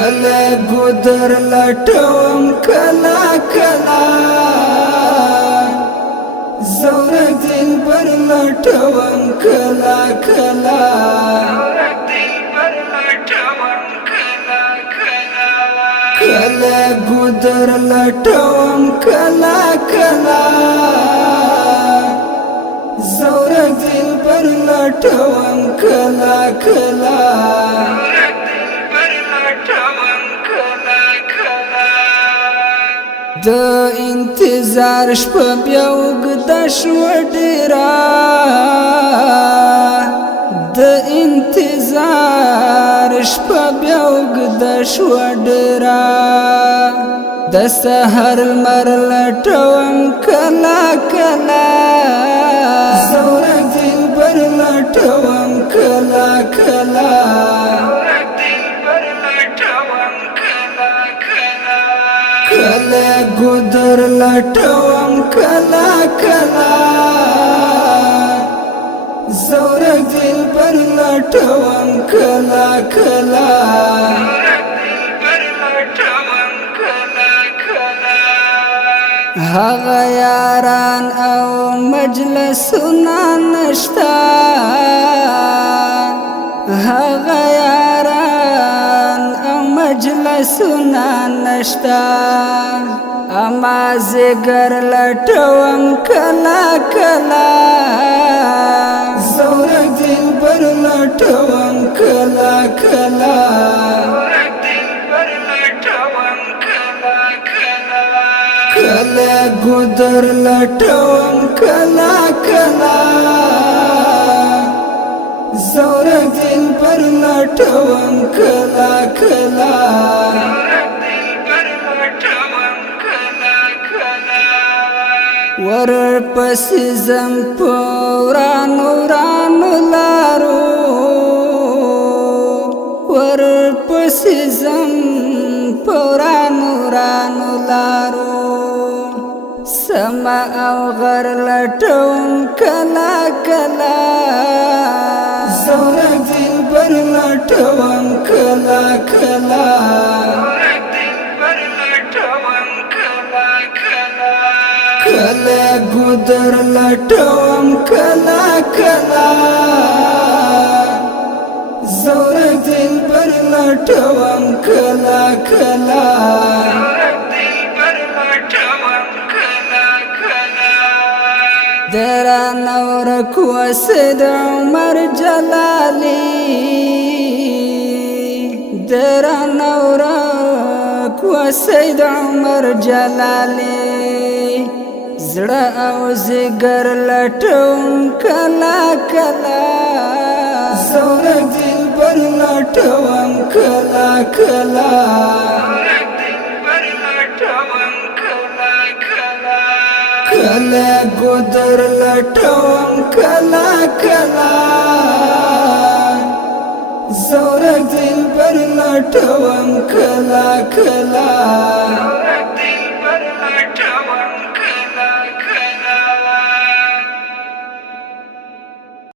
کله ګودر لټوم کله کله زورک دلبر لټوم کله کله کله ګودر لټوم کله کله زورک دلبر لټوم کله کله د انتظار شپه بیا اوږده شوه ډېره د انتظار شپه بیا اوږده شوه ډېره د سحر لمر لټوم کله کله زورک دلبر لټوم کله کله کله ګودر لټوم کله کله زورک دلبر لټوم کله کله هغه یاران او مجلسونه نشته هغه یاران او مجلسونه نشته اما زګر لټوم کله کله زورک دلبر لټوم کله کله کله ګودر لټوم کله کله زورک دلبر لټوم کله کله ورپسې ځم په ورانو ورانو لارو ورپسې ځم په ورانو ورانو لارو سما او غر لټوم کله کله زورک دلبر لټوم کله کله کله ګودر لټوم کله کله زورک دلبر لټوم کله کله درانه ورک وسد عمر جلالی درانه ورک وسد عمر جلالی زړه او زګر لټوم کله کله زورک دلبر لټوم کله کله کله ګودر لټوم کله کله زورک دلبر لټوم کله کله